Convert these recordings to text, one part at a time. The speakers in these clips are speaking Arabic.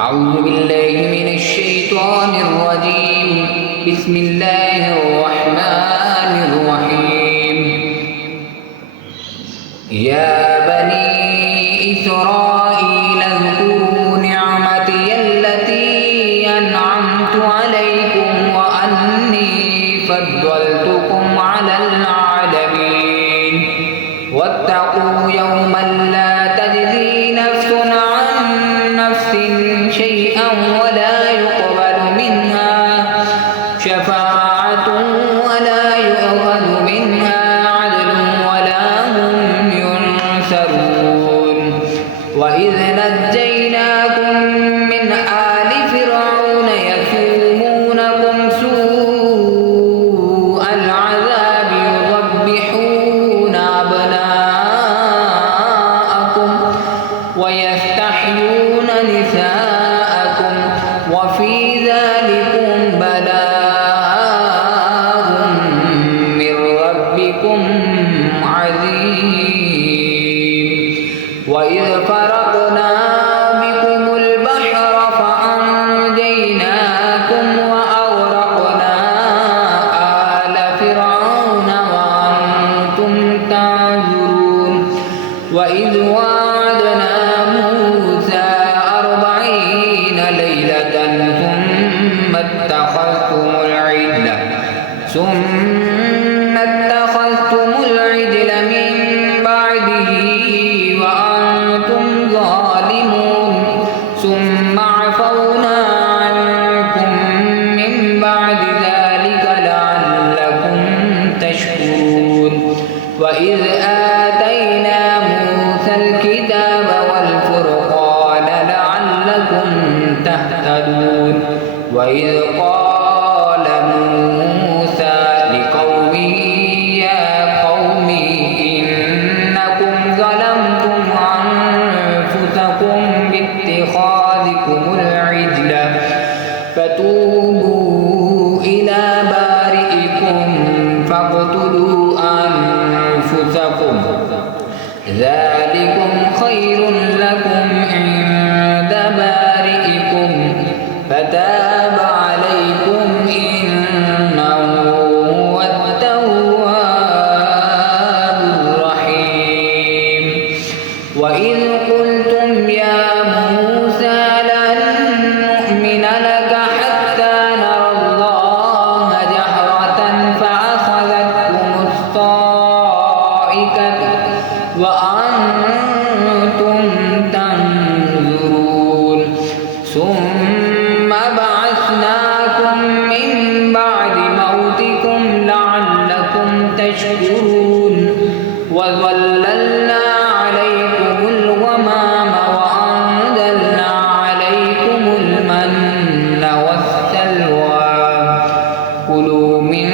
أعوذ بالله من الشيطان الرجيم. بسم الله الرحمن الرحيم. يا بني إسرائيل اذكروا نعمتي التي أنعمت عليكم وأني فضلتكم على العالمين. واتقوا يوما لا تجزي نفس عن نفس شيئا ولا يقبل منها شفاعة ولا يؤخذ منها عدل ولا هم ينصرون. وإذ نجيناكم من آل فرعون يسومونكم سوء العذاب يذبحون أبناءكم ويستحيون نساءكم وفي ذلكم بلاء من ربكم عظيم. وإذ فرقنا بكم البحر فأنجيناكم وأغرقنا آل فرعون وأنتم تنظرون. وإذ وعدنا موسى 40 ليلة ثم اتخذتم العجل من بعده وأنتم ظالمون. ثم عفونا عنكم من بعد ذلك لعلكم تشكرون. وإذ آتينا موسى الكتاب والفرقان لعلكم تهتدون. وإذ قال موسى لقومه يا قوم إنكم ظلمتم أنفسكم باتخاذكم العجل فتوبوا إلى بارئكم فاقتلوا أنفسكم ذلكم خير لكم عند بارئكم فتاب عليكم إنه هو التواب الرحيم. وإذ قلتم يا موسى لن نؤمن لك حتى نرى الله جهرة فأخذتكم الصاعقة وأنتم تنظرون. ثم بعثناكم من بعد موتكم لعلكم تشكرون. وظللنا عليكم الغمام وأنزلنا عليكم المن والسلوى كلوا من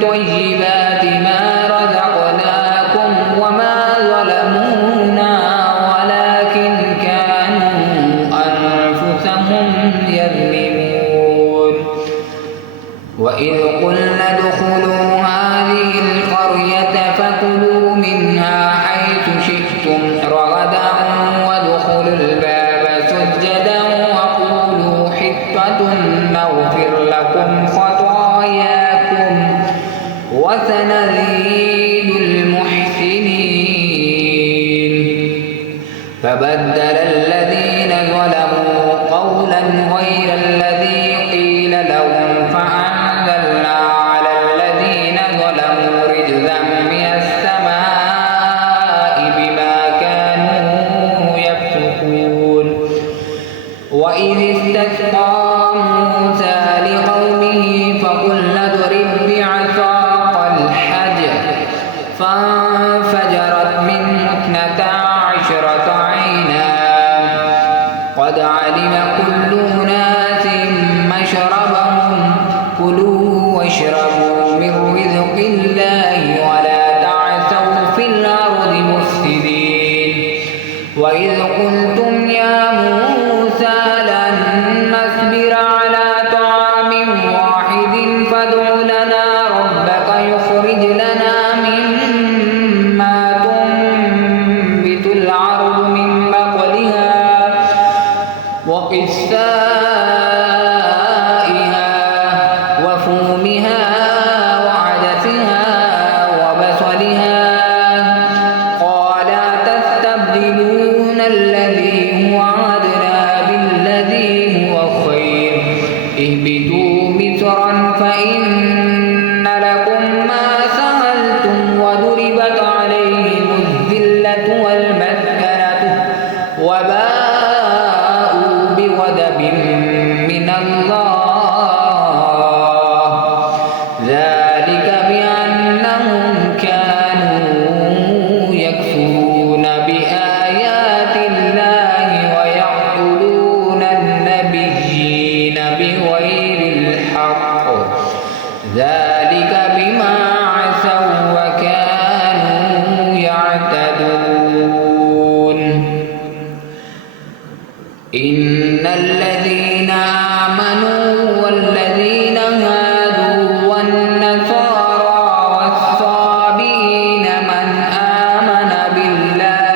طيبات ما رزقناكم وما ظلمونا ولكن كانوا أنفسهم يظلمون. وإذ قلنا ادخلوا هذه القرية فكلوا منها حيث شئتم رغدا وادخلوا الباب سجدا وقولوا حطة نغفر لكم خطاياكم وسنزيد المحسنين. فبدل الذين ظلموا قولا غير الذي قيل لهم فأنزلنا على الذين ظلموا رجزا من السماء بما كانوا يفسقون. وإذ استسقى موسى لقومه فقلنا اضرب بعصاك الحجر فانفجرت منه 12 عينا قد علم كل أناس مشربهم كلوا واشربوا من رزق الله ولا تعثوا في الأرض مفسدين. وإذ قلتم يا موسى لن نصبر على طعام واحد فادع لنا ربك يخرج لنا مما تنبت الأرض من بقلها وقثائها وفومها وعدسها وبصلها قال تستبدلون الذي هو أدنى بالذي هو خير اهبطوا مصرا فإن لكم ما سألتم وضربت عليهم الذلة والمسكنة وباءوا بغضب من الله ذلك بأنهم كانوا يكفرون بآيات الله ويقتلون النبيين بغير الحق ذلك بما عصوا وكانوا يعتدون إن الذين آمنوا والذين هادوا والنصارى والصابئين من آمن بالله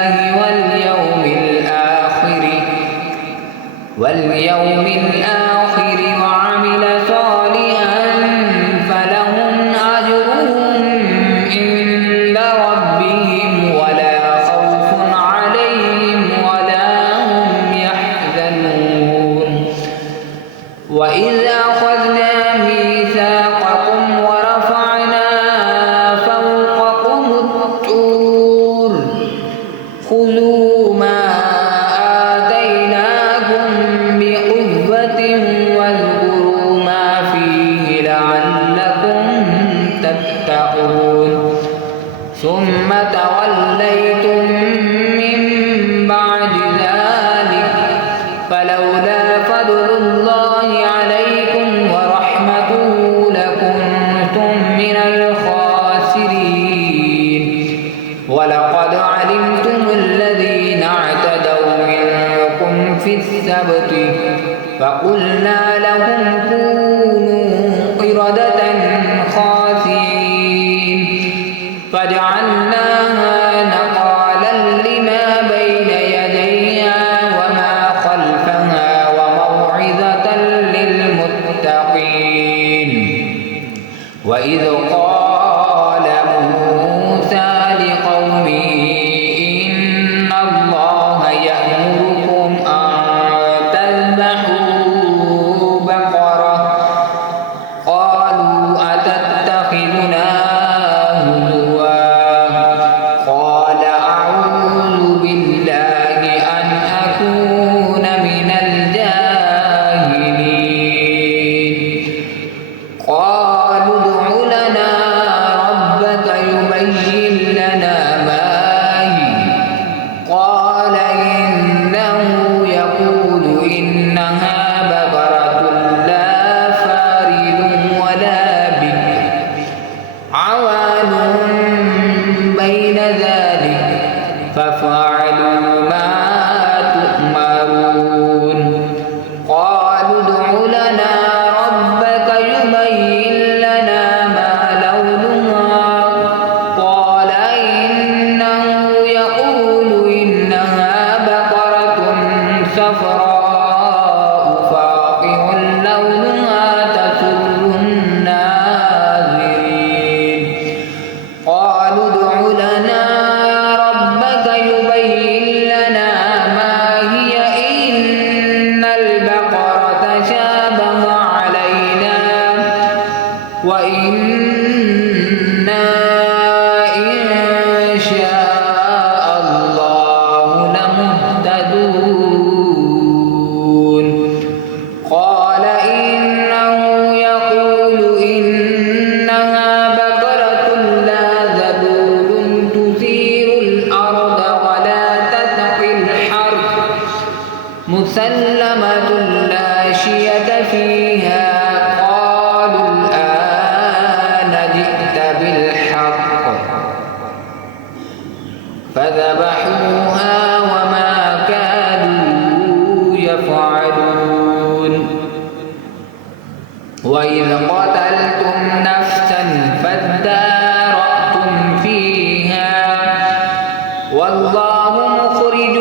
واليوم الآخر وعمل صالحا فلهم أجرهم عند ربهم ولا خوف عليهم ولا هم يحزنون وإذ أخذنا ميثاقكم ورفعنا فوقكم الطور خذوا ما آتيناكم بقوة واذكروا ما فيه لعلكم تتقون ثم توليتم من بعد ذلك فلولا فضل الله عليكم ورحمته لكنتم من الخاسرين ولقد علمتم الذين اعتدوا منكم في السبت فقلنا لهم كونوا قردة خاسئين فجعلناها نقالا لما بين يديها وما خلفها وموعظة للمتقين وإذ قال موسى لقومه إن الله يأمركم أن تذبحوا بقرة قالوا أتتخذنا هزوا قال أعوذ بالله أن أكون من الجاهلين قالوا ادع لنا ربك يبين لنا ما هي قال إنه يقول إنها بقرة لا فارض ولا بكر عوان بين ذلك فافعلوا ما تؤمرون قالوا ادع لنا ربك يبين لنا ما لونها قال إنه يقول إنها بقرة صفراء فاقع لونها تسر الناظرين قالوا ادع لنا ربك يبين لنا ما هي إن البقرة شابه علينا وإنا إن شاء الله لمهتدون قال إنه يقول إنها بقرة لا ذلول تثير الأرض ولا تسقي الحرث مسلمة لا شية فيها قالوا الآن جئت بالحق فذبحوها وما كادوا يفعلون وإذ قتلتم نفسا فادارأتم فيها والله مخرج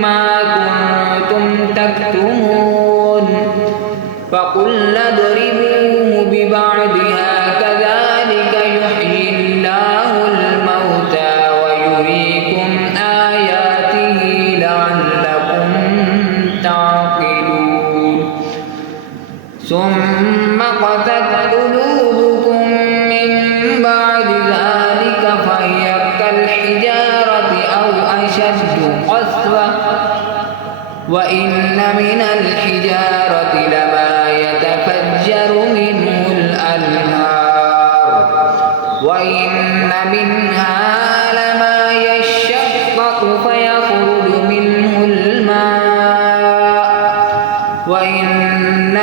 ما كنتم تكتمون فقلنا اضربوه ببعضها كذلك يحيي الله الموتى ويريكم آياته لعلكم تعقلون ثم قست قلوبكم من بعد ذلك فهي كالحجارة أو أشد قسوة وإن من الحجارة لما يتفجر منه الأنهار وإن منها لما يشقق فيخرج منه الماء وإن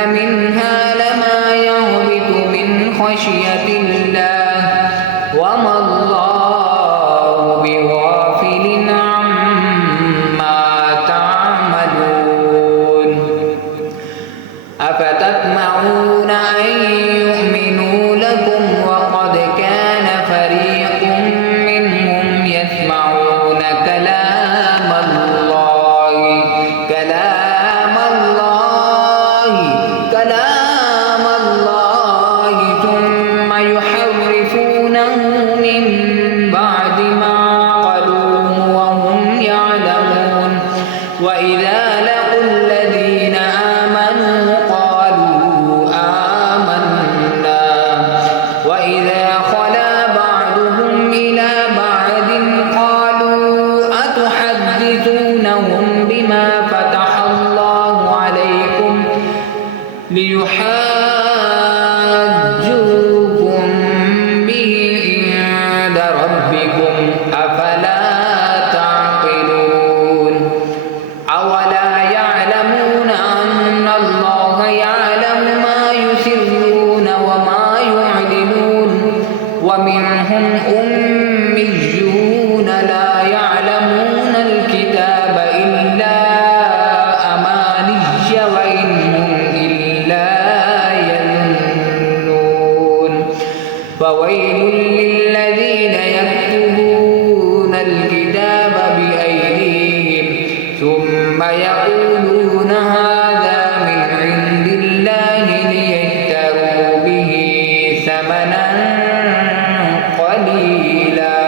منها لما يهبط من خشية الله وما الله بغافل عما تعملون أفتطمعون أن يؤمنوا لكم وقد كان فريق منهم يسمعون كلام الله ثم يحرفونه من بعد ما قالوه وهم يعلمون وإذا لقوا الذين آمنوا قالوا آمنا وإذا خلا بعضهم إلى بعض قالوا أتحدثونهم بما فتح الله عليكم ليحاجوكم به عند ربكم أفلا تعقلون أولا يعلمون أن الله يعلم ما يسرون وما يعلنون ومنهم أميون لا يعلمون الكتاب إلا أماني وإن هم إلا يظنون فويل للذين يكتبون الكتاب بأيديهم ثم يقولون هذا من عند الله ليشتروا به ثمنا قليلا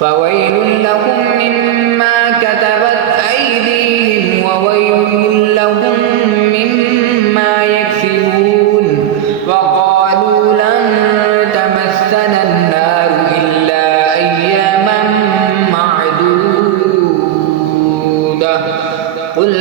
فويل لهم مما كتبت أيديهم وويل لهم مما يكسبون وقالوا لن تمسنا النار إلا أياما معدودة قل